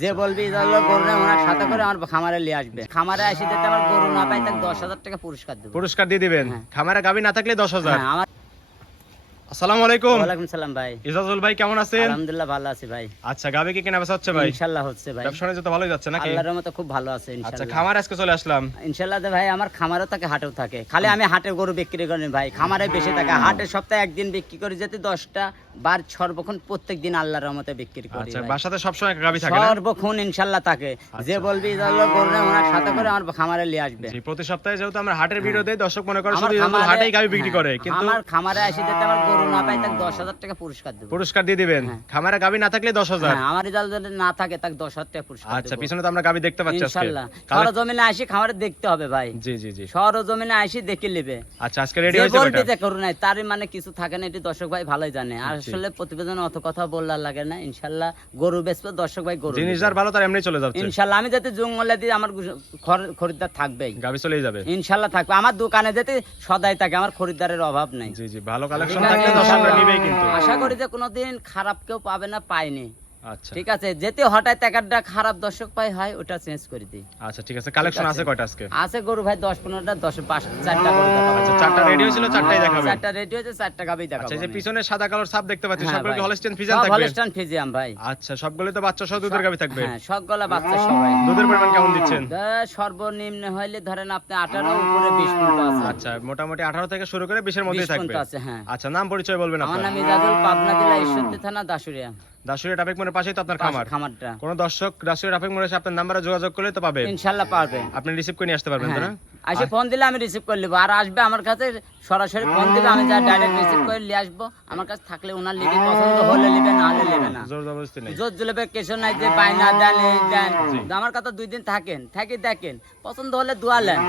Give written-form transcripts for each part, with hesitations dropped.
যে বলবি গরু না ওনার সাথে করে আমার খামারে নিয়ে আসবে, খামারে আসি যাতে আমার গরু না পাই তাকে 10,000 টাকা পুরস্কার দেবো। পুরস্কার দিয়ে দিবেন? খামারে গাবি না থাকলে 10,000। হ্যাঁ, আমার আসসালামু আলাইকুম। ওয়ালাইকুম সালাম ভাই। ইজাজুল ভাই কেমন আছেন? আলহামদুলিল্লাহ ভালো আছি ভাই। আচ্ছা, গাবি কি কেনা বেচা হচ্ছে ভাই? ইনশাআল্লাহ হচ্ছে ভাই। ব্যবসা বাণিজ্য তো ভালোই যাচ্ছে নাকি? আল্লাহর রহমতে খুব ভালো আছে আচ্ছা, ইনশাআল্লাহ। খামারে আজকে চলে আসলাম। ইনশাআল্লাহ ভাই আমার খামারও থাকে হাটেও থাকে, খালি আমি হাটে গরু বিক্রি করি ভাই, খামারে বেশি থাকে। হাটে সপ্তাহে একদিন বিক্রি করি যেতে 10টা বার সর্বক্ষণ প্রত্যেকদিন আল্লাহর রহমতে বিক্রি করি। আচ্ছা, ভাই। বাসাতে সব সময় গাবি থাকে না? সর্বক্ষণ ইনশাআল্লাহ থাকে। যে বলবি গরু না ওনার সাথে করে আমার খামারে নিয়ে আসবে। জি, প্রতি সপ্তাহে যেহেতু আমরা হাটের ভিডিও দেই, দর্শক মনে করে আমার শুধু ইজাজুল খামারে- হাটেই গাবি বিক্রি হ্যাঁ, করে, কিন্তু আমার খামারে আসি যাতে আমার গরু না পাই তাকে 10,000 টাকা পুরস্কার দেবো। পুরস্কার দিয়ে দিবেন? খামারে গাবি না থাকলে 10,000। হ্যাঁ, আমার রেজাল্ট যদি না থাকে তাকে 10,000 টাকা পুরস্কার আচ্ছা, দেবো। পিছনে তো আমরা গাবি দেখতে পাচ্ছি আজকে। ইনশাআল্লাহ সরজমিনে আসি খামারে দেখতে হবে ভাই। জি জি জি। সরজমিনে আসি দেখে নেবে। আচ্ছা, আজকে রেডি যে হয়েছে বলবি কয়টা? যে করু নাই তার মানে কিছু থাকে না, এটি দর্শক ভাই ভালোই জানে। আর আসলে প্রতিবেদন অত কথা বললার লাগে না। ইনশাআল্লাহ গরু বেচবে দর্শক ভাই, গরু জিনিসদার ভালো তার এমনি চলে যাচ্ছে। ইনশাআল্লাহ আমি যাতে জঙ্গলে দিই আমার খরিদ্দার থাকবেই, গাবি চলেই যাবে ইনশাআল্লাহ থাকবে। আমার দোকানে যেতে সদাই থাকে, আমার খরিদ্দারের অভাব নাই। জি জি, ভালো কালেকশন ঠিক আছে, থাকলে দর্শকরা ইনশাআল্লাহ। নিবেই কিন্তু। আশা করি যে কোনোদিন খারাপ কেউ পাবে না, পাইনি। আচ্ছা ঠিক আছে, যেতে হঠাৎ একটা খারাপ দর্শক পাই হয় ওটা চেঞ্জ করে দিই। আচ্ছা, ঠিক আছে। কালেকশন আছে কয়টা আজকে? আছে গরু ভাই 10-15টা, 10-5 4টা গরু দেখাবো। আচ্ছা, 4টা রেডি হয়েছিল, 4টাই দেখাবেন? 4টা রেডি হয়েছে, 4টা গাবি দেখাবো। আচ্ছা, এই যে আমি। পিছনে সাদা কালোর ছাপ দেখতে পাচ্ছি, হ্যাঁ সবগুলো কি ভাই। হলস্টিয়ান ফ্রিজিয়ান সব থাকবে? হলস্টাইন ফ্রিজিয়ান ভাই। আচ্ছা, সবগুলো তো বাচ্চা সহ দুধের গাবি থাকবে? হ্যাঁ, সবগুলা বাচ্চা সবাই। দুধের পরিমাণ কেমন দিচ্ছেন? সর্বনিম্ন হইলে ধরেন আপনি 18 উপরে 20 পর্যন্ত আছে। আচ্ছা, মোটামুটি 18 থেকে শুরু করে 20 এর মধ্যেই 20 থাকবে। পর্যন্ত আছে, হ্যাঁ। আচ্ছা, নাম পরিচয় বলবেন আমার আপনার? নাম ইজাজুল, পাবনা জেলা ঈশ্বরদী থানা দাসুরিয়া। দাসুরিয়া ট্রাফিক মোড়ের পাশেই তো আপনার খামার? খামারটা কোন দর্শক দাসুরিয়া ট্রাফিক মোড়ে এসে আপনার নাম্বারে যোগাযোগ করলে তো পাবে? ইনশাআল্লাহ পারবে। আপনি রিসিভ করে নিয়ে আসতে পারবেন তো না? আসে ফোন দিলে আমি রিসিভ করে নেবো, আর আসবে আমার কাছে সরাসরি ফোন দিলে আমি যা ডাইরেক্ট রিসিভ করে নিয়ে আসবো। আমার কাছে থাকলে ওনার লিবি, পছন্দ হলে লিবে, না হলে লিবে না। জোর জবরদস্তি নেই। জোর জুলেবে কিছু নাই যে পাই না দেন এই দেন। আমার কথা 2 দিন থাকেন, থাকি দেখেন, পছন্দ হলে দোয়ালেন,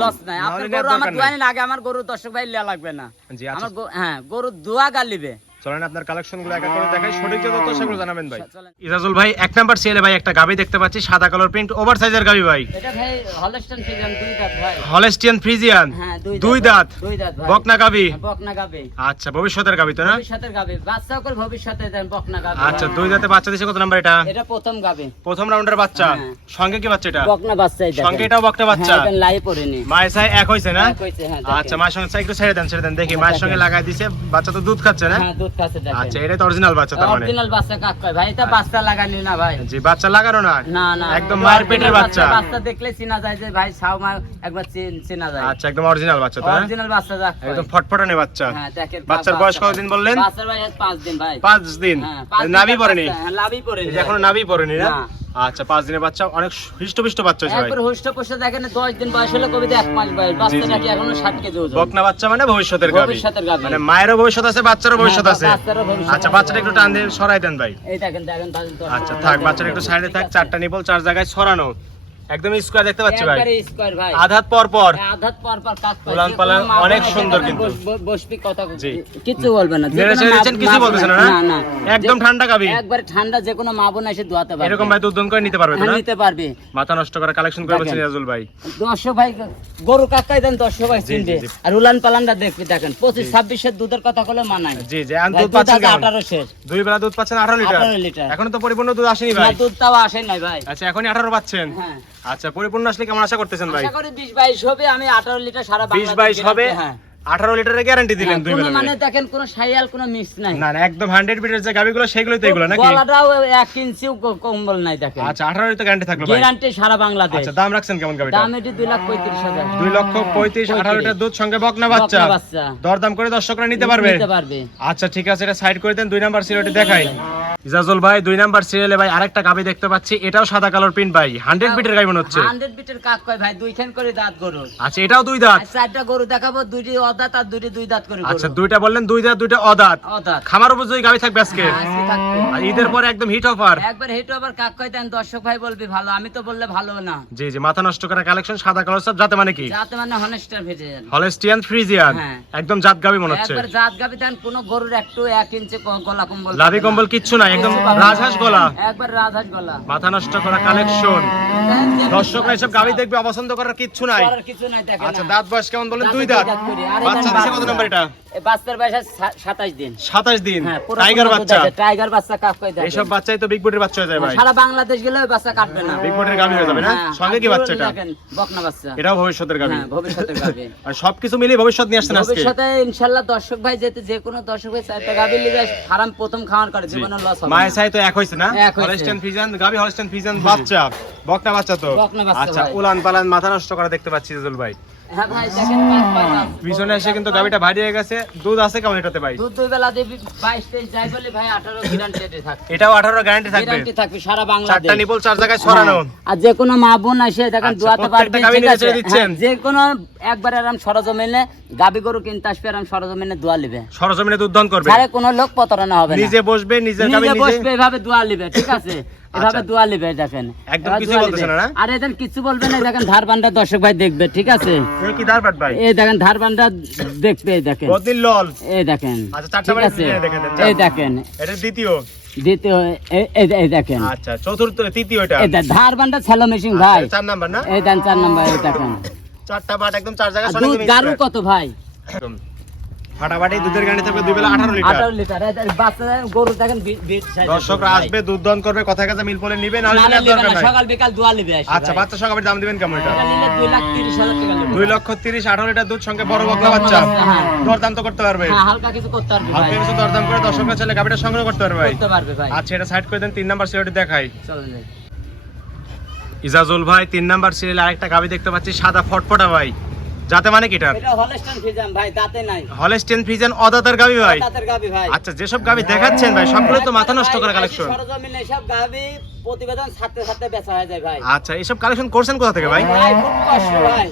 লস নাই। আপনার নাহলে গরু নেওয়ার আমার দরকার দোয়ানি আগে আমার গরু দর্শক ভাই লিয়া লাগবে না। জি, আচ্ছা। আমার হ্যাঁ গরু দোয়া গালিবে। চলেন আপনার কালেকশন গুলো একা করে দেখাই, সঠিক যে তথ্য সেগুলো জানাবেন ভাই। চলেন। ইজাজুল ভাই, 1 নাম্বার সিএলে ভাই একটা গাবি দেখতে পাচ্ছি, সাদা কালার প্রিন্ট, ওভার সাইজের গাবি ভাই। এটা ভাই হলস্টাইন ফ্রিজিয়ান 2 দাঁত ভাই। হলস্টিয়ান ফ্রিজিয়ান হ্যাঁ 2 দাঁত, 2 দাঁত ভাই। বকনা গাবি। বকনা গাবে। আচ্ছা, ভবিষ্যতের গাবি তো না? ভবিষ্যতের গাবে, বাচ্চাও করে ভবিষ্যতে দেন বকনা গাবে। আচ্ছা, 2 দাঁতে বাচ্চা দিছে, কত নাম্বার এটা? এটা প্রথম গাবে, প্রথম রাউন্ডের বাচ্চা। হ্যাঁ। সঙ্গে কি বাচ্চা এটা? বকনা বাচ্চাই দেখেন। সঙ্গে এটাও বকনা বাচ্চা? হ্যাঁ, এটা লাই পড়েনি। মায়ের সাই এক হইছে না? এক হইছে, হ্যাঁ, দেখেন। আচ্ছা, মায়ের সঙ্গে একটু ছেড়ে দেন দেখি। মায়ের সঙ্গে লাগাই দিছে, বাচ্চা তো দুধ খাচ্ছে না? হ্যাঁ, দুধ খাচ্ছে দেখেন। আচ্ছা, এটা তো অরিজিনাল বাচ্চা তার মানে? অরিজিনাল বাচ্চা কাক কয় ভাই, এটা বাচ্চা লাগানি না ভাই। জি, বাচ্চা লাগানো না? না না, একদম মায়ের পেটের বাচ্চা। বাচ্চা দেখলে চেনা যায় যে ভাই ছাও মা, একবার চেনা যায়। আচ্ছা, একদম অরিজিনাল বাচ্চা তো? অরিজিনাল বাচ্চা যাক কয়। একদম ফটফটানে বাচ্চা। হ্যাঁ, দেখেন। বাচ্চার বয়স কতদিন বললেন? বাচ্চার বয়স 5 দিন ভাই। 5 দিন? হ্যাঁ, 5 দিন নাভি পড়েনি? বাচ্চা, হ্যাঁ, নাভি পড়েনি। এই যে এখনো নাভি পড়েনি না? না। আচ্ছা, 5 দিনের বাচ্চা, অনেক হৃষ্টপুষ্ট বাচ্চা হয়েছে ভাই। একবার হুষ্ট-পুষ্ট দেখেন, 10 দিন বয়স হলে কবি 1 মাস বয়স, বাচ্চাটা কি এখনো 60 কেজি ওজন। বকনা বাচ্চা মানে ভবিষ্যতের গাভী। ভবিষ্যতের গাভী। মানে মায়েরও ভবিষ্যৎ আছে, বাচ্চারও ভবিষ্যৎ আছে। বাচ্চারও ভবিষ্যৎ আচ্ছা, আছে। বাচ্চাটা একটু টান দিয়ে সরাই দেন ভাই। এই দেখেন দেখেন আচ্ছা, থাক, বাচ্চাটা একটু সাইডে থাক। 4টা নিপল 4 জায়গায় ছড়ানো, একদম স্কয়ার দেখতে পাচ্ছি ভাই। একবারে স্কয়ার ভাই। আধাত পর পর আধাত পর পর কাজ করে। উলান পালান অনেক সুন্দর কিন্তু। বসবি কথা জি। কিছু বলবে না। নেড়ে চেড়ে দিচ্ছেন, কিছুই বলতেছেন না? না না, একদম ঠান্ডা গাভী। একবারে ঠান্ডা, যে কোনো মা বোন এসে দোয়াতে পারবে। এরকম ভাই দুধ দন করে নিতে পারবে তো হ্যাঁ, না? নিতে পারবে। মাথা নষ্ট করা কালেকশন করে বলছেন দেখেন। রাজুল ভাই। 100 ভাই গরু কাকাই দেন, 100 ভাই জি, চিনবে। জি। আর উলান পালানটা দেখবি দেখেন, 25-26 এর দুধের কথা বলে মানায়। জি জি, আর ভাই, দুধ পাচ্ছেন কেমন? 18 শেষ। 2 বেলা দুধ পাচ্ছেন 18 লিটার? 18 লিটার। এখনো তো পরিপূর্ণ দুধ আসেনি না, ভাই। দুধটাও আসে নাই ভাই। আচ্ছা, এখনই 18 পাচ্ছেন? হ্যাঁ, আচ্ছা, পরিপূর্ণ আসলে কেমন আশা করতেছেন ভাই? আশা করি 20-22 হবে। আমি 18 লিটার সারা 20-22 হবে? হ্যাঁ। 18 লিটারের গ্যারান্টি দিলেন 2 কোনো বেলা? মানে দেখেন কোনো সাইয়াল কোনো মিক্স নাই। না না, একদম 100 বিটের যে গাবিগুলো সেগুলোই তো এগুলো নাকি? গলাটাও 1 ইঞ্চিও কম্বল নাই দেখেন। আচ্ছা, 18 তো গ্যারান্টি থাকলো ভাই। গ্যারান্টি সারা বাংলাদেশ। আচ্ছা, দাম রাখছেন কেমন গাবিটা? দাম এটি 2,35,000। 2,35,000, 18 লিটার দুধ সঙ্গে বকনা বাচ্চা। বকনা বাচ্চা। দরদাম করে দর্শকরা নিতে পারবে? নিতে পারবে। আচ্ছা, ঠিক আছে, এটা সাইড করে দেন। 2 নাম্বার সিরিয়ালটি দেখাই। ইজাজুল ভাই, 2 নাম্বার সিরিয়ালে ভাই আরেকটা গাবি দেখতে পাচ্ছি, এটাও সাদা কালার প্রিন্ট ভাই। 100 বিটের গাবি মনে হচ্ছে। 100 বিটের কাক কয় ভাই, 2খান করে দাঁত গরু। আচ্ছা, এটাও 2 দাঁত? আর 4টা গরু দেখাবো, 2টি অদাঁত আর 2টি 2 দাঁত করে গরু। আচ্ছা, 2টা বললেন 2 দাঁত, 2টা অদাঁত। অদাঁত। খামার উপযোগী গাবি থাকবে আজকে? হ্যাঁ, আজকে থাকবে। আর ঈদের পরে একদম হিট অফার। একবার হেঁটে আবার কাক কয় দেন, দর্শক ভাই বলবি ভালো, আমি তো বললে ভালো না। জি জি, মাথা নষ্ট করা কালেকশন, সাদা কালার সব যাতে মানে কি? যাতে মানে হনেস্টার ভেজে যান। হলস্টিয়ান ফ্রিজিয়ান, হ্যাঁ। একদম জাত গাবি মনে হচ্ছে। একবার জাত গাবি দেন, কোন গরুর একটু 1 ইঞ্চি গলা কম্বল লাভি পাবে না। কম্বল কিচ্ছু নাই, একদম কিছু পাবেন না। রাজহাঁস গলা। একবার রাজহাঁস গলা। মাথা নষ্ট করা কালেকশন। দেখেন, যে দর্শকরা কিছু এসব গাবি দেখবে, অপছন্দ করার কিচ্ছু নাই। করার কিছু নাই, দেখেন আচ্ছা না। দাঁত বয়স কেমন বলেন? দাঁতে 2 দাঁত। করি। আর বাচ্চা এখানে দিছে কত নম্বর এটা? এই বাচ্চার বয়স আছে 27 দিন। 27 দিন। হ্যাঁ, পুরো টাইগার পুরো বাচ্চা। দুধ আছে, টাইগার বাচ্চা কাক কই দেখেন। এইসব বাচ্চাই তো বিগ বডির বাচ্চা হয়ে যায় ভাই। সারা বাংলাদেশ গেলে ওই বাচ্চা কাটবে না। বিগ বডির গাবি হয়ে যাবে না? হ্যাঁ, সঙ্গে কি আর বাচ্চা এটা? দেখেন, বকনা বাচ্চা। এটাও ভবিষ্যতের গাবি। হ্যাঁ, ভবিষ্যতের গাবি। আর সবকিছু মিলিয়ে ভবিষ্যৎ নিয়ে আসছেন আজকে। ভবিষ্যতে ইনশাআল্লাহ দর্শক ভাই যে কোনো দর্শক ভাই চাইতে গাবি লিবে ফার্ম প্রথম খাওয়ার করে জীবনে লস হবে না। মায়ের সাই তো এক হইছে না? এক হইছে। হলস্টাইন ফ্রিজিয়ান গাবি, হলস্টাইন ফ্রিজিয়ান বাচ্চা, বকনা বাচ্চা তো। বকনা বাচ্চা আচ্ছা, ভাই। উলান পালান মাথা নষ্ট করা দেখতে পাচ্ছি ইজাজুল ভাই। হ্যাঁ ভাই, দেখেন পাঁচ পাঁচ পাঁচ। পিছনে এসে কিন্তু গাবিটা ভারী হয়ে গেছে। দুধ আছে কেমন এটাতে ভাই? দুধ দুই বেলা দেবি 22-23 যাই বলে ভাই 18 গ্যারান্টি থাকবে। এটাও 18 গ্যারান্টি থাকবে। গ্যারান্টি থাকবে সারা বাংলাদেশ। চারটা নিপল চার জায়গায় ছড়ানো। আর যে কোনো মা বোন এসে দেখেন আচ্ছা, দোয়াতে প্রত্যেকটা পারবে, গাভী ঠিক নিয়ে আছে? ছেড়ে দিচ্ছেন? হ্যাঁ, যে কোনো একবার আরাম সরজমিনে গাবি গরু কিনতে আসবে, আরাম সরজমিনে দোয়া লিবে। সরজমিনে দুধ দান করবে। সারে কোনো লোক প্রতারণা হবে না। নিজে বসবে, নিজের গাবি নিজে নিজে। বসবে, এভাবে দোয়া লিবে, ঠিক আছে? এভাবে দোয়া লিবে, দেখেন একদম এভাবে কিছু দোয়া বলতেছে লিবে। না, না? আর এদের কিছু বলবে না, দেখেন ধার বান্ডার দর্শক ভাই দেখবে, ঠিক আছে? এই কি দারবাট ভাই? এই দেখেন ধার বান্ডার দেখবে, এই দেখেন, বদিল লল। এই দেখেন, আচ্ছা, চারটা ঠিক বাড়ি আছে? দেখে দেন, এই যান। দেখেন, এটা দ্বিতীয়। দ্বিতীয়, এই দেখেন, আচ্ছা, চতুর্থ, তৃতীয় এটা। এই দেখেন, ধার বান্ডার ছেলো মেশিন ভাই, আচ্ছা, 4 নাম্বার না? এই দেন 4 নাম্বার, এই দেখেন। চারটা বাট একদম চার জায়গায় আর ছড়ানো দুধ মিক্স গারু করে। কত ভাই? একদম ফাটাফাটি দুধের গাড়ি থাকবে 2 বেলা 18 লিটার। 18 লিটার। এই বাচ্চা গরু দেখেন দর্শকরা আসবে, দুধ দান করবে, কথা কাজে মিল পলে নিবে, নাহলে নালে নেওয়ার লিবে দরকার না, নাই। সকাল বিকাল দোয়া লিবে আসে আচ্ছা, ভাই। বাচ্চা সকালে দাম দিবেন কেমন এটা? এটা নিলে 2,30,000 টাকা লিবে। 2,30,000 18 লিটার দুধ সঙ্গে বড় বকনা বাচ্চা। হ্যাঁ। দরদাম তো করতে পারবে। হ্যাঁ, হালকা কিছু করতে পারবে ভাই, হালকা কিছু দরদাম করে দর্শকরা চাইলে গাবিটা সংগ্রহ করতে পারবে ভাই। করতে পারবে ভাই। আচ্ছা, এটা সাইড করে দেন। 3 নাম্বার সিরিয়ালটি দেখাই। চলেন যাই। ইজাজুল ভাই 3 নাম্বার সিরিয়ালে আরেকটা গাবি দেখতে পাচ্ছি, সাদা ফটফটা ভাই। যাতে মানে কিটার? এটা হলস্টাইন ফ্রিজিয়ান ভাই, দাঁতে নাই। হলস্টেন ফ্রিজিয়ান অদাতার গাবি ভাই। দাঁতের গাবি ভাই। আচ্ছা, যেসব গাবি দেখাচ্ছেন ভাই সবগুলো তো মাথা নষ্ট করা কালেকশন। সরজমিনে সব গাবি প্রতিবেদন ছাড়তে ছাড়তে বেচা হয়ে যায় ভাই। আচ্ছা, এসব কালেকশন করছেন কোথা থেকে ভাই? ভাই খুব কষ্ট ভাই,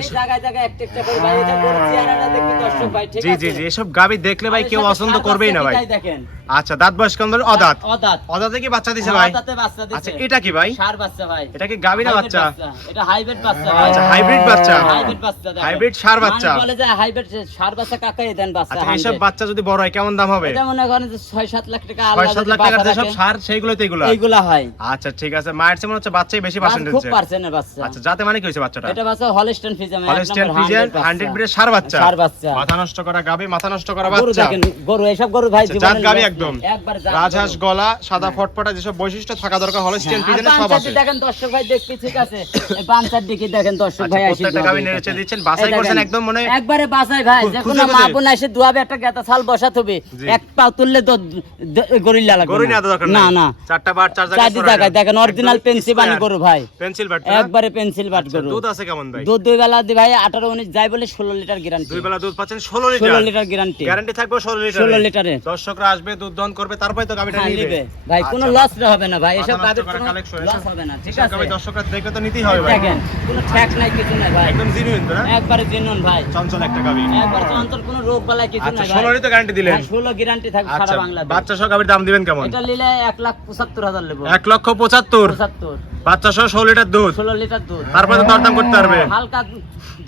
এই জায়গায় জায়গায় একটা একটা করে ভাই, এটা গরু চেহারাটা দেখবি দর্শক ভাই, ঠিক জি আছে? জি জি, এসব গাবি দেখলে ভাই কেউ পছন্দ করবেই না ভাই। এই দেখেন, আচ্ছা, দাঁত বয়স কেমন বলেন? অদাঁত। অদাঁত। অদাঁতে কি বাচ্চা দিছে ভাই? অদাঁতে বাচ্চা দিছে। আচ্ছা, এটা কি ভাই? ষাঁড় বাচ্চা ভাই। এটা কি গাবি না হাইব্রিড বাচ্চা? এটা হাইব্রিড বাচ্চা ভাই। আচ্ছা, হাইব্রিড বাচ্চা। হাইব্রিড বাচ্চা দেখেন। হাইব্রিড ষাঁড় বাচ্চা। মানুষ বলে যে হাইব্রিড ষাঁড় বাচ্চা কাকাই দেন বাচ্চা। আচ্ছা, এইসব 100 বাচ্চা যদি বড় হয় কেমন দাম হবে? এটা মনে করেন যে 6-7 লাখ টাকা আল্লাহ 6-7 যদি লাখ টাকার বাচ্চা যেসব রাখে, সার সেইগুলোতে এগুলা। এইগুলা হয়। আচ্ছা, ঠিক আছে। মায়ের চেয়ে মনে হচ্ছে বাচ্চাই বেশি পার্সেন্টেজ। খুব পার্সেন্টের বাচ্চা। আচ্ছা, যাতে মানে কি হইছে বাচ্চাটা? এটা বাচ্চা হলস্টাইন ফ্রিজিয়ান, হলস্টেন ফ্রিজিয়ান 100 ব্রিডের সার বাচ্চা। ষাঁড় বাচ্চা। মাথা নষ্ট করা গাবি, মাথা নষ্ট করা গরু বাচ্চা। দেখেন, গরু এসব গরু ভাই আচ্ছা, জাত জীবনে গাবি লোক একদম। নেই। একবার জাত রাজহাঁস গরু। গলা, সাদা ফটফটা, যেসব বৈশিষ্ট্য থাকা দরকার হলস্টেন আর ফ্রিজিয়ানে সব বাঞ্চাটি আছে। দেখেন দর্শক ভাই দেখতে, ঠিক আছে? এই বাঞ্চার দিকে দেখেন দর্শক আচ্ছা, ভাই আসি প্রত্যেকটা দোয়াবে গাবি দেখেন। নেড়ে দিচ্ছেন, বাছাই এই করছেন দেখেন, একদম মনে একবারে বাছাই ভাই, যে কোনো খুঁজে মা খুঁজে। বোন এসে দোয়াবে, একটা গেতা ছাল বসাতে হবে, জি। এক পা তুললে গরিল্লা লাগবে গরু নেওয়া দরকার না নাই। না। চারটা বাট চার চারটি জায়গায় দেখেন অরিজিনাল পেন্সিল বানি গরু ভাই, পেন্সিল বাট। একবারে পেন্সিল বাট গরু। দুধ আছে কেমন ভাই? দুধ 2 বেলা দি ভাই 18-19 যাই বলে 16 লিটার গ্যারান্টি। 2 বেলা দুধ পাচ্ছেন 16 লিটার। 16 litre guarantee. গ্যারান্টি থাকবে 16 লিটার। 16 লিটারে। দর্শকরা আসবে, দুধ দহন করবে, তারপরে তো গাবিটা হ্যাঁ, নিবে নিবে ভাই, কোনো আচ্ছা, লস হবে না ভাই, এসব মাথা নষ্ট গাবির করা কোনো collection, লস এসব- হবে না, ঠিক এসব আছে? গাবি দর্শকরা দেখলে তো নিতেই হবে ভাই। দেখেন, কোনো ঠ্যাক নাই, কিছু নাই ভাই, একদম জিনুইন তো না? একবারে জেনুইন ভাই, চঞ্চল একটা গাবি। একবার চঞ্চল, কোনো রোগ বালাই কিছু আচ্ছা, নাই 16 ভাই। ই তো গ্যারান্টি দিলেন। 16 গ্যারান্টি থাকবে আচ্ছা, সারা বাংলাদেশ। বাচ্চা সহ গাবির দাম দিবেন কেমন? এটা নিলে 1,75,000 নেব। 1,75,000 75, বাচ্চা সহ 16 লিটার দুধ। 16 লিটার দুধ। তারপরে তো দরদাম করতে পারবে। হালকা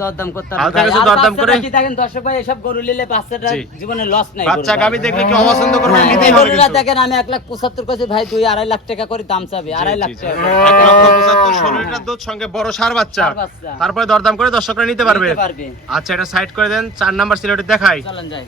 দরদাম করতে হবে হালকা ভাই। কিছু আর দরদাম করে। বাচ্চাটা কি দেখেন দর্শক ভাই, এসব গরু নিলে বাচ্চাটা জি। জীবনে লস নাই। বাচ্চা গরু গাবি ভাই। দেখলে কি অপছন্দ করবে, হ্যাঁ, নিতেই এই হবে গরুটা কিন্তু। দেখেন আমি 1,75,000 কইছি ভাই, 2-2.5 লাখ টাকা করে দাম চাবে, 2.5 লাখ টাকা করে। 1,75,000 16 লিটার দুধ সঙ্গে বড় সার বাচ্চা। ষাঁড় বাচ্চা। তারপরে দরদাম করে দর্শকরা নিতে পারবে। নিতে পারবে। আচ্ছা, এটা সাইড করে দেন। 4 নাম্বার সিলেটে দেখাই। চলেন যাই।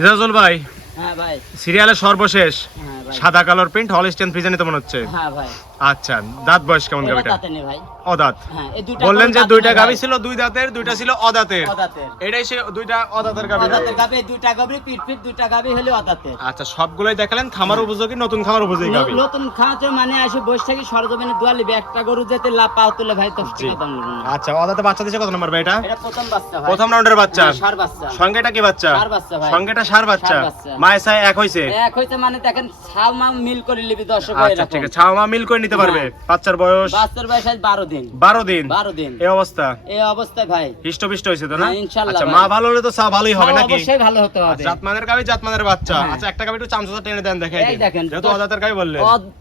ইজাজুল ভাই, হ্যাঁ ভাই, সিরিয়ালের সর্বশেষ হ্যাঁ ভাই, সাদা কালার প্রিন্ট হলস্টেন ফ্রিজিয়ান তো মনে হচ্ছে। হ্যাঁ ভাই। আচ্ছা, দাঁত বয়স কেমন এটা গাবিটা? দাঁতে নেই ভাই। অদাঁত। হ্যাঁ, এই দুইটা বললেন গরু যে দাঁতে দুইটা নেই গাবি ভাই। ছিল 2 দাঁতের, দুইটা ছিল অদাঁতের। অদাঁতের। এটাই সে দুইটা অদাঁতের গাবি না? অদাঁতের গাবি, এই দুইটা গাবি পিট পিট, দুইটা গাবি হলো অদাঁতের। আচ্ছা, সবগুলোই দেখালেন খামার উপযোগী, নতুন খামার উপযোগী গাবি। নতুন খাওয়াতে মানে আসে বসে থাকি সরজমিনে দোয়া লিবে, একটা গরু যেতে লাভ পাও তুলে ভাই 10 টাকা দাম নেব না। আচ্ছা, অদাঁতে বাচ্চা দিছে কত নাম্বার ভাই এটা? এটা প্রথম বাচ্চা ভাই, প্রথম রাউন্ডের বাচ্চা। হ্যাঁ, ষাঁড় বাচ্চা। সঙ্গেটা কি বাচ্চা? ষাঁড় বাচ্চা ভাই। সঙ্গেটা সার বাচ্চা। ষাঁড় বাচ্চা। মায়ের সাই এক হইছে। এক হইতে মানে দেখেন ছাও মা মিল করে লিবি দর্শক ভাই আচ্ছা, এরকম। ঠিক আছে, ছাওয়া মিল করে নিতে নিতে পারবে। বাচ্চার বয়স বাচ্চার বয়স আজ 12 দিন। 12 দিন। 12 দিন। এই অবস্থা, এই অবস্থায় ভাই হিষ্টপিষ্ট হয়েছে তো না? হ্যাঁ, ইনশাআল্লাহ আচ্ছা, ভাই। মা ভালো হলে তো চা ভালোই হবে নাকি? অবশ্যই ভালো হতে হবে। জাতমানের গাবি, জাতমানের বাচ্চা। হ্যাঁ। আচ্ছা, একটা গাবি একটু চামচা টেনে দেন, দেখাই এই দিন। দেখেন, যেহেতু অদাতের গাবি বললেন।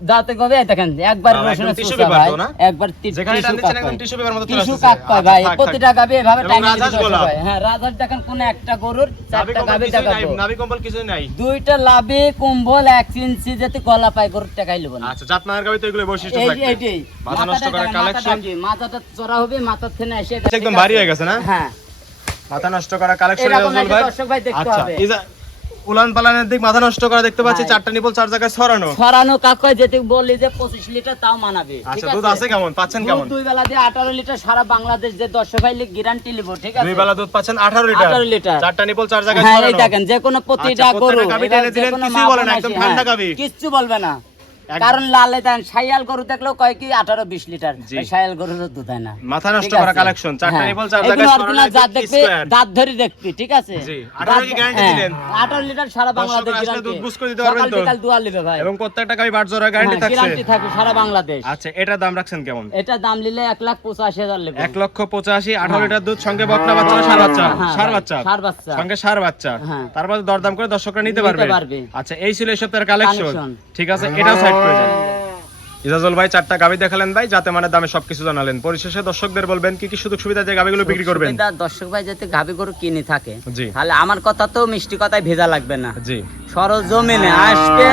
দাঁতে কবে এই দেখেন একবার বাবা, রসুনের একদম টিস্যু চুষা পেপার ভাই, তো না? একবার যেখানে টান দিচ্ছেন একদম কয়। টিস্যু পেপার মতো চলে টিস্যু আসছে। কাক কয় ভাই, প্রতিটা গাবে এভাবে এবং টাইম রাজহাঁস গোলাপ। ভাই। হ্যাঁ, রাজহাঁস দেখেন কোন একটা গরুর চারটা গাবে দেখাবো। নাভি কম্বল কিছুই নাই। দুইটা লাভে কম্বল 1 ইঞ্চি যেতে গলা পায় গরুর টাকাই লব না। আচ্ছা, জাতমানের গাবি তো এগুলো বৈশিষ্ট্য এই থাকবে। এইটাই মাথা নষ্ট করা কালেকশন। মাথাটা চড়া হবে, মাথার থেকে এসে একদম ভারী হয়ে গেছে না? হ্যাঁ, মাথা নষ্ট করা কালেকশন এরকম রাজুল একটা ভাই। দর্শক ভাই দেখতে আচ্ছা, হবে। এই যে উলান পালানের দিক মাথা নষ্ট করা দেখতে পাচ্ছি, হ্যাঁ। চারটা নিপল চার জায়গায় ছড়ানো। ছড়ানো কাক কয় যেতে বলি যে 25 লিটার তাও মানাবে। আচ্ছা, দুধ আছে কেমন? পাচ্ছেন কেমন? দুই বেলা দিয়ে 18 লিটার সারা বাংলাদেশ যে দর্শক ভাই গ্যারান্টি লিব, ঠিক আছে? দুই বেলা দুধ পাচ্ছেন 18 লিটার। 18 লিটার। চারটা নিপল চার জায়গায় হ্যাঁ, এই ছড়ানো। দেখেন যে কোনো প্রতিটা আচ্ছা, গরু প্রত্যেকটা গাভী টেনে দিলেন, কিছুই বলে না, একদম ঠান্ডা গাভী। কিচ্ছু বলবে না। একদম। কারণ লালে দেন শাইয়াল গরু দেখলেও কয় কি 18-20 লিটার, জি। এই শাইয়াল গরুর দুধ হয় না। মাথা নষ্ট ঠিক করা আছে? কালেকশন, চারটা হ্যাঁ। নিপল চার এগুলো জায়গায় ছড়ানো, original জাত একদম দেখবি, square। দাঁত ধরে দেখবি, ঠিক আছে? জি, 18 কি guarantee হ্যাঁ, দিলেন? 18 লিটার সারা বাংলাদেশ দর্শকরা আসলে গ্যারান্টি। দুধ বুঝ করে দিতে পারবেন তো? সকাল বিকাল দুয়া লিবে ভাই। এবং প্রত্যেকটা গাভী বাট জোড়া গ্যারান্টি হ্যাঁ, থাকছে। গ্যারান্টি থাকে সারা বাংলাদেশ। আচ্ছা, এটার দাম রাখছেন কেমন? এটা দাম নিলে 1,85,000 লিবে। 1,85,000, 18 লিটার দুধ, সঙ্গে বকনা বাচ্চা না ষাঁড় বাচ্চা? হ্যাঁ, ষাঁড় বাচ্চা। ষাঁড় বাচ্চা। সঙ্গে ষাঁড় বাচ্চা। হ্যাঁ। তারপর দরদাম করে দর্শকরা নিতে নিতে পারবে। পারবে। আচ্ছা, এই ছিল এই সপ্তাহের কালেকশন। Collection। ঠিক আছে, এটাও সাইড করে দেন। ইজাজুল ভাই চারটা গাভী দেখালেন ভাই, যাতে মানে দামে সবকিছু জানালেন। পরিশেষে দর্শকদের বলবেন কি কি সুযোগ সুবিধা দিয়ে গাভীগুলো বিক্রি করবেন। সুবিধা দর্শক ভাই যাতে গাভী গরু কিনে থাকে, জি। তাহলে আমার কথা তো মিষ্টি কথায় ভেজা লাগবে না। জি, সরজমিনে আসবে,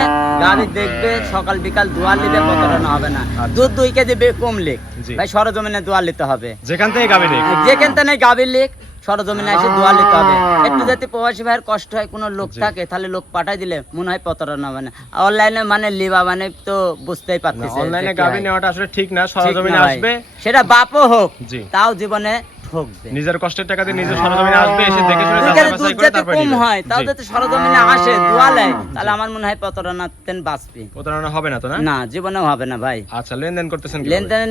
গাভী দেখবে, সকাল বিকাল দুয়ার নিলে প্রতারণা হবে না। দুধ 2 কেজি কমলে জি। ভাই সরজমিনে দুয়ার নিতে হবে। যেখান থেকে গাভী নেই। যেখান থেকে গাভী লিক সরজমিনে এসে দুয়ার নিতে হবে। একটু যাতে প্রবাসী ভাইয়ের কষ্ট হয়, কোনো লোক থাকে, তাহলে লোক পাঠাই দিলে মনে হয় প্রতারণা হবে না। অনলাইনে মানে লিবা মানে তো বুঝতেই পারতেছে। অনলাইনে গাভী নেওয়াটা আসলে ঠিক না, সরজমিনে আসবে। সেটা বাপও হোক, জি। তাও জীবনে ঠকবে। নিজের কষ্টের টাকা দিয়ে নিজের সরজমিনে আসবে, এসে দেখে শুনে দুই যাচাই কেজি বাছাই দুধ করে যাতে তারপর কম নিবে। হয়, তাও জি। যাতে সরজমিনে আসে দুয়ালে, তাহলে আমার মনে হয় প্রতারণার তেন বাঁচবে। প্রতারণা হবে না তো না? না, জীবনেও হবে না ভাই। আচ্ছা, লেনদেন করতেছেন কিভাবে? লেনদেন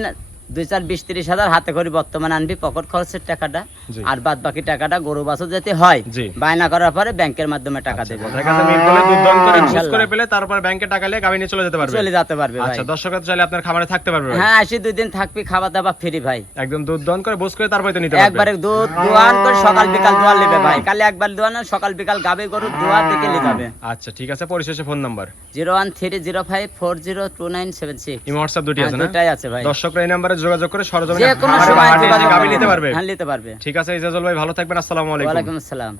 2-4-20-30 হাজার হাতে করে বর্তমানে আনবি, পকেট খরচের টাকাটা, জি। আর বাদ বাকি টাকাটা গরু বাছুর যেতে হয় জি। বায়না করার পরে ব্যাংকের মাধ্যমে টাকা দেবে। কথার কাছে মিল করলে দুধ দহন করে খুশ ইনশাআল্লাহ। করে পেলে তারপর ব্যাংকে টাকা নিয়ে গাভী নিয়ে চলে যেতে পারবে। চলে যেতে পারবে ভাই। আচ্ছা, দর্শকরা চাইলে আপনার খামারে থাকতে পারবে ভাই? হ্যাঁ, আসি 2 দিন থাকবি, খাওয়া দাওয়া ফ্রি ভাই। একদম দুধ দহন করে বুঝ করে তারপরে তো নিতে পারবে। একবারে দুধ দোয়ান করে সকাল বিকাল দোয়ার নেবে ভাই। কালে একবার দোয়ান, সকাল বিকাল গাবে গরু দোয়ার দেখে নিতে হবে। আচ্ছা, ঠিক আছে, পরিশেষে ফোন নাম্বার। 01305402976। ইমো হোয়াটসঅ্যাপ দুটি আছে না? দুটাই আছে ভাই। দর্শকরা এই নাম্বারে যোগাযোগ করে সরজমিনে যে কোনো খামারে বা সময় হাটে এসে যোগাযোগ গাভী করবে। নিতে পারবে। হ্যাঁ, নিতে পারবে। ঠিক আছে, ইজাজুল ভাই ভালো থাকবেন, আসসালামু আলাইকুম। ওয়ালাইকুম আসসালাম।